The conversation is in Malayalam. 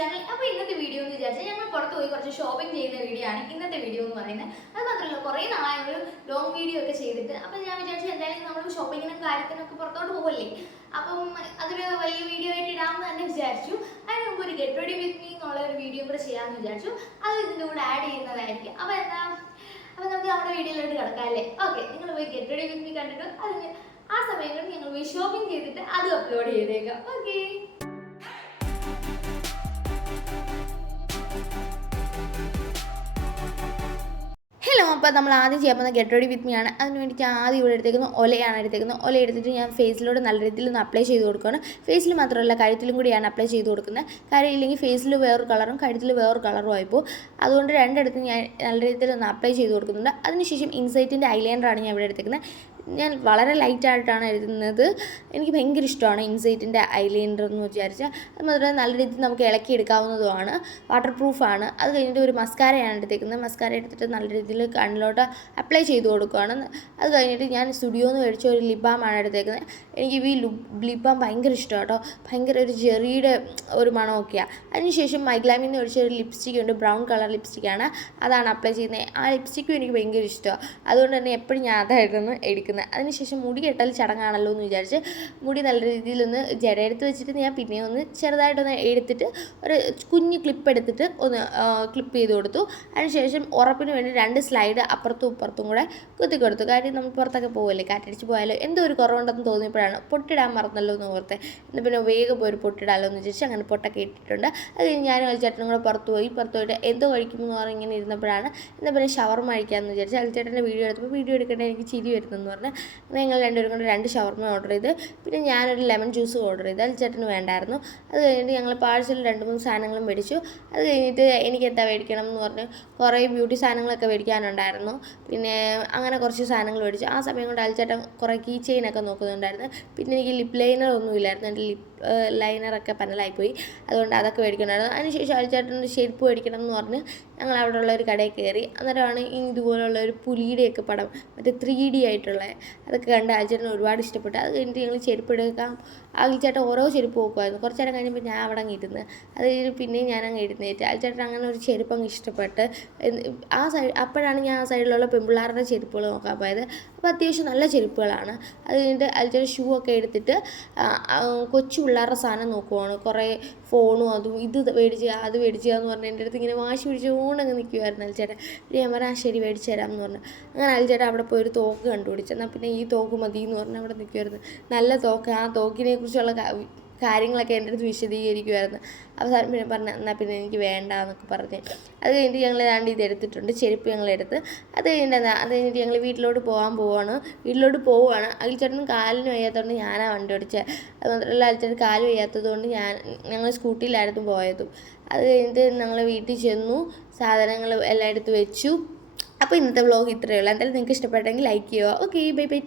ചാനൽ. അപ്പോൾ ഇന്നത്തെ വീഡിയോ എന്ന് വിചാരിച്ചാൽ ഞങ്ങൾ പുറത്ത് പോയി കുറച്ച് ഷോപ്പിംഗ് ചെയ്യുന്ന വീഡിയോ ആണ് ഇന്നത്തെ വീഡിയോ എന്ന് പറയുന്നത്. അത് മാത്രമല്ല കുറേ നാളായി ഒരു ലോങ് വീഡിയോ ഒക്കെ ചെയ്തിട്ട്. അപ്പം ഞാൻ വിചാരിച്ചു എന്തായാലും നമ്മൾ ഷോപ്പിങ്ങിനും കാര്യത്തിനൊക്കെ പുറത്തോട്ട് പോകല്ലേ, അപ്പം അതൊരു വലിയ വീഡിയോ ആയിട്ട് ഇടാമെന്ന് തന്നെ വിചാരിച്ചു. അതിന് മുമ്പ് ഒരു ഗെറ്റ് റെഡി വിത്ത് മീ എന്നുള്ള ഒരു വീഡിയോ കൂടെ ചെയ്യാമെന്ന് വിചാരിച്ചു. അത് ഇതിൻ്റെ കൂടെ ആഡ് ചെയ്യുന്നതായിരിക്കും. അപ്പോൾ നമുക്ക് നമ്മുടെ വീഡിയോയിലോട്ട് കിടക്കാം അല്ലേ? ഓക്കെ, നിങ്ങൾ പോയി ഗെറ്റ് റെഡി വിത്ത് മീ കണ്ടിട്ട് അതിന് ആ സമയം കൊണ്ട് ഞങ്ങൾ പോയി ഷോപ്പിംഗ് ചെയ്തിട്ട് അത് അപ്ലോഡ് ചെയ്തേക്കാം. ഓക്കെ. ഹലോ, അപ്പോൾ നമ്മൾ ആദ്യം ചെയ്യാൻ പോകുന്ന ഗെറ്റ് റെഡി വിത്ത് മീ ആണ്. അതിന് വേണ്ടിയിട്ട് ആദ്യം ഇവിടെ എടുത്തേക്കുന്നത് ഒലയാണ് എടുത്തേക്കുന്നത്. ഒല എടുത്തിട്ട് ഞാൻ ഫേസിലൂടെ നല്ല രീതിയിൽ ഒന്ന് അപ്ലൈ ചെയ്ത് കൊടുക്കുകയാണ്. ഫേസിൽ മാത്രമല്ല കഴുത്തിലും കൂടിയാണ് അപ്ലൈ ചെയ്ത് കൊടുക്കുന്നത്. കാര്യം ഇല്ലെങ്കിൽ ഫേസിൽ വേറൊരു കളറും കഴുത്തിൽ വേറൊരു കളറും ആയിപ്പോൾ. അതുകൊണ്ട് രണ്ടിടത്തും ഞാൻ നല്ല രീതിയിൽ ഒന്ന് അപ്ലൈ ചെയ്ത് കൊടുക്കുന്നുണ്ട്. അതിനുശേഷം ഇൻസൈറ്റിൻ്റെ ഐലൈനറാണ് ഞാൻ ഇവിടെ എടുത്തേക്കുന്നത്. ഞാൻ വളരെ ലൈറ്റായിട്ടാണ് എഴുതുന്നത്. എനിക്ക് ഭയങ്കര ഇഷ്ടമാണ് ഇൻസൈറ്റിൻ്റെ ഐലൈനർ എന്ന് വിചാരിച്ചാൽ. അത് മാത്രമല്ല നല്ല രീതിയിൽ നമുക്ക് ഇളക്കി എടുക്കാവുന്നതുമാണ്, വാട്ടർ പ്രൂഫാണ്. അത് കഴിഞ്ഞിട്ട് ഒരു മസ്കാരയാണ് എടുത്തേക്കുന്നത്. മസ്കാര എടുത്തിട്ട് നല്ല രീതിയിൽ കണ്ണിലോട്ട് അപ്ലൈ ചെയ്ത് കൊടുക്കുകയാണ്. അത് കഴിഞ്ഞിട്ട് ഞാൻ സ്റ്റുഡിയോന്ന് മേടിച്ച ഒരു ലിപ് ബാമാണ് എടുത്തേക്കുന്നത്. എനിക്ക് ഈ ലിപ് ബാം ഭയങ്കര ഇഷ്ടമാണ് കേട്ടോ. ഭയങ്കര ഒരു ജെറിയുടെ ഒരു മണമൊക്കെയാണ്. അതിനുശേഷം മൈഗ്ലാമിൽ നിന്ന് മേടിച്ച ഒരു ലിപ്സ്റ്റിക് ഉണ്ട്, ബ്രൗൺ കളർ ലിപ്സ്റ്റിക്കാണ്. അതാണ് അപ്ലൈ ചെയ്യുന്നത്. ആ ലിപ്സ്റ്റിക്കും എനിക്ക് ഭയങ്കര ഇഷ്ടമാണ്. അതുകൊണ്ട് തന്നെ എപ്പോഴും ഞാൻ അതായിരുന്നു എടുക്കുന്നത്. അതിനുശേഷം മുടി കെട്ടൽ ചടങ്ങാണല്ലോ എന്ന് വിചാരിച്ച് മുടി നല്ല രീതിയിലൊന്ന് ജടയെടുത്ത് വെച്ചിട്ട് ഞാൻ പിന്നെ ഒന്ന് ചെറുതായിട്ടൊന്ന് എടുത്തിട്ട് ഒരു കുഞ്ഞ് ക്ലിപ്പ് എടുത്തിട്ട് ഒന്ന് ക്ലിപ്പ് ചെയ്ത് കൊടുത്തു. അതിനുശേഷം ഉറപ്പിന് വേണ്ടി 2 സ്ലൈഡ് അപ്പുറത്തും ഇപ്പുറത്തും കൂടെ കുത്തി കൊടുത്തു. കാര്യം നമ്മൾ പുറത്തൊക്കെ പോകുമല്ലേ, കാറ്റടിച്ച് പോയാലോ എന്തോ ഒരു കുറവുണ്ടെന്ന് തോന്നിയപ്പോഴാണ് പൊട്ടിടാൻ മറന്നല്ലോ എന്ന് ഓർത്തെ. എന്നാൽ പിന്നെ വേഗം പോയി ഒരു പൊട്ടിടാമല്ലോ എന്ന് വിചാരിച്ച് അങ്ങനെ പൊട്ടൊക്കെ ഇട്ടിട്ടുണ്ട്. അത് കഴിഞ്ഞ് ഞാനും അൽച്ചേട്ടനും കൂടെ പുറത്ത് പോയിട്ട് എന്തോ കഴിക്കുമെന്ന് പറഞ്ഞ് ഇങ്ങനെ ഇരുന്നപ്പോഴാണ് എന്നാൽ പിന്നെ ഷവർമ കഴിക്കാമെന്ന് വിചാരിച്ച് അൽച്ചേട്ടൻ്റെ വീഡിയോ എടുത്തപ്പോൾ വീഡിയോ എടുക്കേണ്ട എനിക്ക് ചിരി വരുന്നെന്ന് പറഞ്ഞ് ഞങ്ങൾ രണ്ടുപേരും കൊണ്ട് 2 ഷവർമ ഓർഡർ ചെയ്ത് പിന്നെ ഞാനൊരു ലെമൺ ജ്യൂസ് ഓർഡർ ചെയ്ത്. അൽച്ചേട്ടന് വേണ്ടായിരുന്നു. അത് കഴിഞ്ഞിട്ട് ഞങ്ങൾ പാഴ്സൽ 2-3 സാധനങ്ങളും മേടിച്ചു. അത് കഴിഞ്ഞിട്ട് എനിക്ക് എന്താ മേടിക്കണം എന്ന് പറഞ്ഞ് കുറേ ബ്യൂട്ടി സാധനങ്ങളൊക്കെ മേടിക്കാനുണ്ടായിരുന്നു. പിന്നെ അങ്ങനെ കുറച്ച് സാധനങ്ങൾ മേടിച്ചു. ആ സമയം കൊണ്ട് അൽച്ചേട്ടൻ കുറേ കീ ചെയിനൊക്കെ നോക്കുന്നുണ്ടായിരുന്നു. പിന്നെ എനിക്ക് ലിപ്പ് ലൈനർ ഒന്നും ഇല്ലായിരുന്നു. എൻ്റെ ലിപ്പ് ലൈനറൊക്കെ പന്നലായിപ്പോയി. അതുകൊണ്ട് അതൊക്കെ മേടിക്കണമായിരുന്നു. അതിനുശേഷം അൽച്ചേട്ടൻ ചെരുപ്പ് മേടിക്കണം എന്ന് പറഞ്ഞ് ഞങ്ങൾ അവിടെ ഉള്ള ഒരു കടയിൽ കയറി. അന്നേരമാണ് ഇതുപോലുള്ള ഒരു പുലിയുടെയൊക്കെ പടം, മറ്റേ 3D ആയിട്ടുള്ള അതൊക്കെ കണ്ട് അൽച്ചേട്ടന് ഒരുപാട് ഇഷ്ടപ്പെട്ടു. അത് കഴിഞ്ഞിട്ട് ഞങ്ങൾ ചെരുപ്പ് എടുക്കാം. അൽച്ചേട്ടൻ ഓരോ ചെരുപ്പ് നോക്കുമായിരുന്നു. കുറച്ച് നേരം കഴിഞ്ഞപ്പോൾ ഞാൻ അവിടെ അങ്ങ് ഇരുന്ന് അത് കഴിഞ്ഞ് പിന്നെയും ഞാനങ്ങ് എഴുന്നേറ്റ്. അൽച്ചേട്ടൻ അങ്ങനെ ഒരു ചെരുപ്പ് അങ്ങ് ഇഷ്ടപ്പെട്ട് ആ അപ്പോഴാണ് ഞാൻ ആ സൈഡിലുള്ള പെൺപിള്ളേരുടെ ചെരുപ്പുകൾ നോക്കാൻ പോയത്. അപ്പോൾ അത്യാവശ്യം നല്ല ചെരുപ്പുകളാണ്. അത് കഴിഞ്ഞിട്ട് അൽച്ചേട്ടൻ ഷൂ ഒക്കെ എടുത്തിട്ട് കൊച്ചു പിള്ളേരുടെ സാധനം നോക്കുവാണ്. കുറേ ഫോണും അതും ഇത് മേടിച്ചുക അത് മേടിച്ചുക എന്ന് പറഞ്ഞ് എൻ്റെ അടുത്ത് ഇങ്ങനെ വാശി പിടിച്ചുകൊണ്ടങ്ങ് നിൽക്കുമായിരുന്നു അൽച്ചേട്ടൻ. പിന്നെ ഞാൻ പറഞ്ഞാൽ ശരി മേടിച്ചു തരാം എന്ന് പറഞ്ഞു. അങ്ങനെ അൽച്ചേട്ടൻ അവിടെ പോയി ഒരു തോക്ക് കണ്ടുപിടിച്ചു. എന്നാൽ പിന്നെ ഈ തോക്ക് മതി എന്ന് പറഞ്ഞ് അവിടെ നിൽക്കുമായിരുന്നു. നല്ല തോക്ക്. ആ തോക്കിനെ കുറിച്ചുള്ള കാര്യങ്ങളൊക്കെ എൻ്റെ അടുത്ത് വിശദീകരിക്കുമായിരുന്നു. അവസാനം പിന്നെ പറഞ്ഞ എന്നാൽ പിന്നെ എനിക്ക് വേണ്ട എന്നൊക്കെ പറഞ്ഞ് അത് കഴിഞ്ഞിട്ട് ഞങ്ങൾ ഏതാണ്ട് ഇത് എടുത്തിട്ടുണ്ട്, ചെരുപ്പ് ഞങ്ങളെടുത്ത്. അത് കഴിഞ്ഞിട്ട് ഞങ്ങൾ വീട്ടിലോട്ട് പോവുകയാണ്. അൽച്ചേട്ടനും കാലിന് വയ്യാത്തതുകൊണ്ട് ഞാനാണ് വണ്ടി ഓടിച്ചത്. അത് മാത്രമല്ല അൽച്ചേട്ടൻ കാല് വയ്യാത്തതുകൊണ്ട് ഞങ്ങൾ സ്കൂട്ടിയിലായിരുന്നു പോയതും. അത് കഴിഞ്ഞിട്ട് ഞങ്ങൾ വീട്ടിൽ ചെന്നു, സാധനങ്ങൾ എല്ലാം എടുത്ത് വെച്ചു. അപ്പോൾ ഇന്നത്തെ വ്ലോഗ് ഇത്രയേ ഉള്ളൂ. എന്തായാലും നിങ്ങൾക്ക് ഇഷ്ടപ്പെട്ടെങ്കിൽ ലൈക്ക് ചെയ്യുക. Okay, bye bye.